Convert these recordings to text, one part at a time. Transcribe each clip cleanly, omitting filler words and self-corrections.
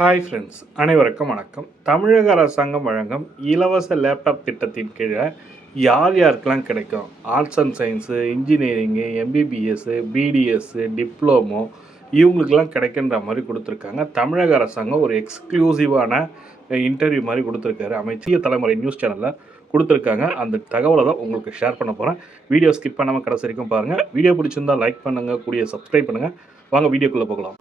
Hi friends, அனைவருக்கும் வணக்கம். தமிழக அரசாங்கம் வழங்கும் இலவச லேப்டாப் திட்டத்தின் கீழே யார் யாருக்கெல்லாம் கிடைக்கும்? Arts and science, engineering, MBBS, BDS, diploma இவங்களுக்கெல்லாம் கிடைக்கின்ற மாதிரி கொடுத்துருக்காங்க. தமிழக அரசாங்கம் ஒரு எக்ஸ்க்ளூசிவான இன்டர்வியூ மாதிரி கொடுத்துருக்காரு. அமைச்சர் தலைமுறை நியூஸ் சேனலில் கொடுத்துருக்காங்க. அந்த தகவலை தான் உங்களுக்கு ஷேர் பண்ண போகிறேன். வீடியோ ஸ்கிப் பண்ணாமல் கடைசி வரைக்கும் பாருங்கள். வீடியோ பிடிச்சிருந்தால் லைக் பண்ணுங்கள், கூடிய சப்ஸ்கிரைப் பண்ணுங்கள். வாங்க வீடியோக்குள்ளே போகலாம்.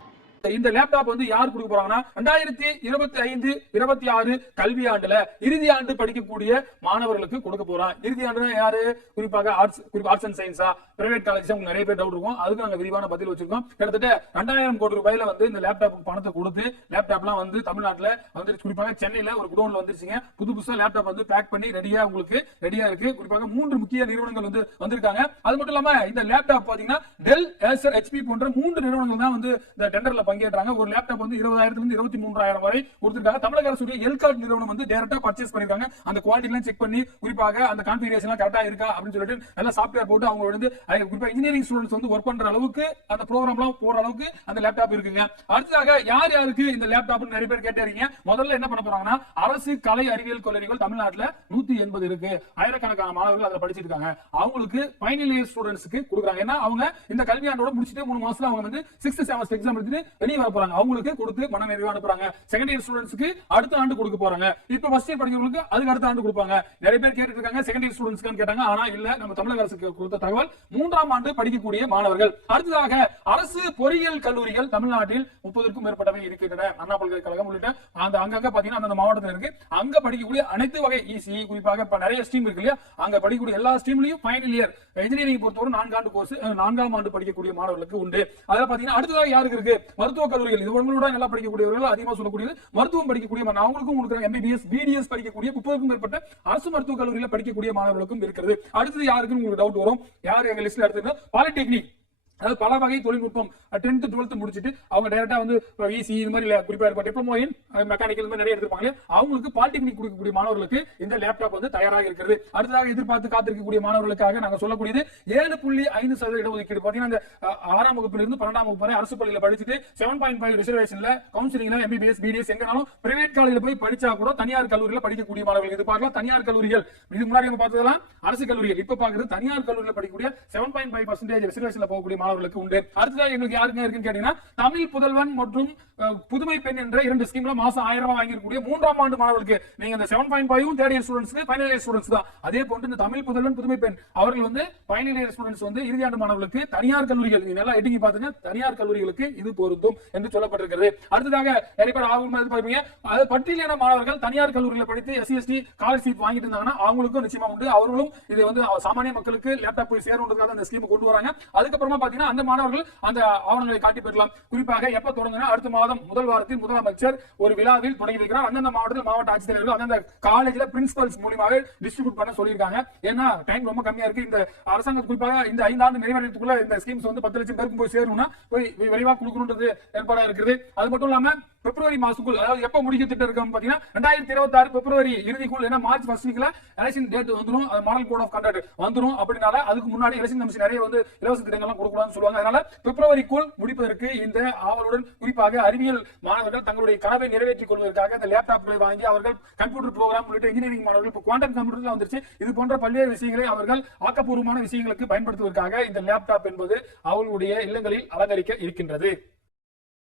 இந்த லேப்டாப் வந்து யார் கொடுக்க போறாங்கன்னா 2025-26 கல்வியாண்டுல இறுதி ஆண்டு படிக்கக்கூடிய மாணவர்களுக்கு கொடுக்க போறான். இறுதி ஆண்டுனா யாரு? குறிப்பாக ஆர்ட்ஸ் அண்ட் சயின்ஸா, பிரைவேட் காலேஜ் உங்களுக்கு நிறைய பேர் டவுட் இருக்கும். அதுக்கு நாங்க விரிவான பதில் வச்சிருக்கோம். கிட்டத்தட்ட 2000 கோடி ரூபாயில வந்து இந்த லேப்டாப்புக்கு பணத்தை கொடுத்து லேப்டாப்லாம் வந்து தமிழ்நாட்டுல வந்து குறிப்பாக சென்னையில ஒரு குடோன்ல வந்துருச்சுங்க. புதுசா லேப்டாப் வந்து பேக் பண்ணி ரெடியா இருக்கு. குறிப்பாக 3 முக்கிய நிறுவனங்கள் வந்து வந்திருக்காங்க. அது மட்டும் இல்லாம இந்த லேப்டாப் பாத்தீங்கன்னா டெல், ஏசர், HP போன்ற 3 நிறுவனங்கள் தான் வந்து இந்த டெண்டர்ல பங்கேற்றாங்க. ஒரு லேப்டாப் வந்து 20,000 இருந்து 23,000 வரை கொடுத்திருக்காங்க. தமிழக அரசுடைய எல்கார்ட் நிறுவனம் வந்து டைரக்டா பர்ச்சேஸ் பண்ணிருக்காங்க. அந்த குவாலிட்டி எல்லாம் செக் பண்ணி குறிப்பாக அந்த கான்ஃபிகரேஷன் எல்லாம் கரெக்ட்டா இருக்கா அப்படின்னு சொல்லிட்டு நல்ல சாஃப்ட்வேர் போட்டு அவங்க வந்து குறிப்பா இன்ஜினியரிங் ஸ்டூடண்ட்ஸ் வந்து வொர்க் பண்ற அளவுக்கு அந்த ப்ரோகிராம்லாம் போற அளவுக்கு அந்த லேப்டாப் இருக்குங்க. அடுத்ததாக யாருக்கு இந்த லேப்டாப் நிறைய பேர் கேட்டீங்க. முதல்ல என்ன பண்ண போறாங்கன்னா அரசு கலை அறிவியல் கல்லூரிகள் தமிழ்நாட்டுல 180 இருக்கு. ஆயிரக்கணக்கான மாணவர்கள் அதுல படிச்சிட்டு இருக்காங்க. அவங்களுக்கு ஃபைனல் இயர் ஸ்டூடண்ட்ஸ்க்கு கொடுக்குறாங்க. ஏன்னா அவங்க இந்த கல்வியாண்டோட முடிச்சிட்டு 3 மாசத்துல அவங்க வந்து 6th செமஸ்டர் எக்ஸாம் எழுதிட்டு வெளியே வர போறாங்க. அவங்களுக்கு கொடுத்து மன நிறைவா அனுப்புறாங்க. செகண்ட் இயர் ஸ்டூடண்ட்ஸ்க்கு அடுத்த ஆண்டு கொடுக்க போறாங்க. இப்போ ஃபர்ஸ்ட் இயர் படிக்கிறவங்களுக்கு அதுக்கு அடுத்த ஆண்டு கொடுப்பாங்க. நிறைய பேர் கேட்டுட்டு இருக்காங்க செகண்ட் இயர் ஸ்டூடண்ட்ஸ்க்கு கேட்டாங்க. ஆனா இல்ல, நம்ம தமிழக அரசுக்கு கொடுத்த தகவல் 3ஆம் ஆண்டு படிக்கக்கூடிய மாணவர்கள். அடுத்ததாக அரசு பொறியியல் கல்லூரிகள் தமிழ்நாட்டில் 30க்கும் மேற்பட்டவை இருக்கின்றன. அண்ணா பல்கலைக்கழகம் உள்ளிட்ட அந்த அங்கங்க பாத்தீங்கன்னா அந்த மாவட்டத்தில் இருக்கு. அங்க படிக்கக்கூடிய அனைத்து வகை இசி குறிப்பாக இப்ப நிறைய ஸ்ட்ரீம் இருக்கு இல்லையா, அங்க படிக்கக்கூடிய எல்லா ஸ்ட்ரீம்லயும் ஃபைனல் இயர் இன்ஜினியரிங் பொறுத்தவரை 4 ஆண்டு கோர்ஸ் 4ஆம் ஆண்டு படிக்கக்கூடிய மாணவர்களுக்கு உண்டு. அதுல பாத்தீங்கன்னா அடுத்ததாக யாருக்கு இருக்கு? மருத்துவ கல்லூரிகள். இது உங்களோட நல்லா படிக்கக்கூடியவர்கள் அதிகமா சொல்லக்கூடியது மருத்துவம் படிக்கக்கூடிய அவங்களுக்கும் கொடுக்குறாங்க. MBBS, BDS படிக்கக்கூடிய 30க்கும் மேற்பட்ட அரசு மருத்துவக் கல்லூரியில் படிக்கக்கூடிய மாணவர்களுக்கும் இருக்கிறது. அடுத்தது யாருக்குன்னு உங்களுக்கு டவுட் வரும். யார் எங்க லிஸ்ட்ல எடுத்துக்கிட்டா பாலிடெக்னிக், அதாவது பல வகை தொழில்நுட்பம் 10th 12th முடிச்சுட்டு அவங்க டைரக்டா வந்து இசி இது மாதிரி குறிப்பா டிப்ளமோ இன் மெக்கானிக்கல் நிறைய எடுத்துப்பாங்க. அவங்களுக்கு பாலிடெக்னிக் கொடுக்கக்கூடிய மாணவர்களுக்கு இந்த லேப்டாப் வந்து தயாராக இருக்கிறது. அடுத்ததாக எதிர்பார்த்து காத்திருக்கக்கூடிய மாணவர்களுக்காக நாங்க சொல்லக்கூடியது 7.5% இடஒதுக்கீடு. பாத்தீங்கன்னா இந்த 6ஆம் வகுப்புல இருந்து 12ஆம் வகுப்பு வரை அரசு பள்ளியில படிச்சுட்டு 7.5 ரிசர்வேஷன்ல கவுன்சிலிங்ல MBBS, BDS எங்கனாலும் பிரைவேட் காலேஜ்ல போய் படிச்சா கூட தனியார் கல்லூரியில படிக்கக்கூடிய மாணவர்கள். இது பார்க்கலாம் தனியார் கல்லூரிகள். இது முன்னாடி நம்ம பார்த்ததெல்லாம் அரசு கல்லூரிகள். இப்ப பாக்குறது தனியார் கல்லூரியில படிக்கக்கூடிய 7.5% ரிசர்வேஷன்ல போகக்கூடிய மாணவர்களுக்கு உண்டு. அடுத்ததாக எங்களுக்கு யாருக்கு இருக்குன்னு கேட்டீங்கன்னா தமிழ் புதல்வன் மற்றும் புதுமை பெண் என்ற 2 ஸ்கீம்ல மாசம் 1000 ரூபாய் வாங்கிக்கூடிய 3ஆம் ஆண்டு மாணவர்களுக்கு நீங்க இந்த 7.5 தேர்ட் இயர் ஸ்டூடண்ட்ஸ்க்கு ஃபைனல் இயர் ஸ்டூடண்ட்ஸ் தான். அதே போன்று இந்த தமிழ் புதல்வன் புதுமை பெண் அவர்கள் வந்து ஃபைனல் இயர் ஸ்டூடண்ட்ஸ் வந்து இறுதி ஆண்டு மாணவர்களுக்கு தனியார் கல்லூரிகள், நீங்க நல்லா எட்டிங்க பாத்துங்க, தனியார் கல்லூரிகளுக்கு இது பொருந்தும் என்று சொல்லப்பட்டிருக்கிறது. அடுத்ததாக நிறைய பேர் ஆகும் பார்ப்பீங்க, அது பட்டியலின மாணவர்கள் தனியார் கல்லூரியில படித்து SC/ST ஸ்காலர்ஷிப் வாங்கிட்டு இருந்தாங்கன்னா அவங்களுக்கும் நிச்சயமா உண்டு. அவர்களும் இது வந்து சாமானிய மக்களுக்கு லேப்டாப் போய் சேரும்ன்றதுக்காக அந்த ஸ்கீம் கொண்டு வராங்க. அதுக்கப்புறமா பாத்தீங்கன்னா அந்த மாணவர்கள் அந்த ஆவணங்களை காட்டி பெறலாம். குறிப்பாக எப்ப தொடங்குனா அடுத்த மாதம் முதல் வாரத்தில் முதலமைச்சர் ஒரு விழாவில் தொடங்கி வைக்கிறார். அந்தந்த மாவட்டத்தில் மாவட்ட ஆட்சித்தலைவர்கள் அந்தந்த காலேஜ்ல பிரின்சிபல்ஸ் மூலமாக டிஸ்ட்ரிபியூட் பண்ண சொல்லியிருக்காங்க. ஏன்னா டைம் ரொம்ப கம்மியா இருக்கு. இந்த அரசாங்கம் குறிப்பாக இந்த 5 ஆண்டு நிறைவேறதுக்குள்ள இந்த ஸ்கீம்ஸ் வந்து 10 லட்சம் பேருக்கு போய் சேரணும்னா போய் விரைவாக கொடுக்கணும்ன்றது ஏற்பாடா இருக்குது. அது மட்டும் இல்லாம பிப்ரவரி மாசத்துக்குள், அதாவது எப்ப முடிக்க திட்டம் இருக்கு பாத்தீங்கன்னா 2026 பிப்ரவரி இறுதிக்குள், ஏன்னா மார்ச் ஃபர்ஸ்ட் வீக்ல எலெக்ஷன் டேட் வந்துரும், மாடல் கோட் ஆஃப் கண்டக்ட் வந்துரும். அப்படினால அதுக்கு முன்னாடி எலெக்ஷன் கமிஷன் நிறைய வந்து இலவச திட்டங்கள்லாம் கொடுக்கலாம்னு சொல்லுவாங்க. அதனால பிப்ரவரிக்குள் முடிப்பதற்கு இந்த ஆவலுடன் குறிப்பாக அறிவியல் மாணவர்கள் தங்களுடைய கனவை நிறைவேற்றிக் கொள்வதற்காக இந்த லேப்டாப்களை வாங்கி அவர்கள் கம்ப்யூட்டர் ப்ரோக்ராம் உள்ளிட்ட இன்ஜினியரிங் மாணவர்கள் இப்போ குவாண்டம் கம்ப்யூட்டர்ல வந்துருச்சு. இது போன்ற பல்வேறு விஷயங்களை அவர்கள் ஆக்கப்பூர்வமான விஷயங்களுக்கு பயன்படுத்துவதற்காக இந்த லேப்டாப் என்பது அவர்களுடைய இல்லங்களில் அலங்கரிக்க இருக்கின்றது.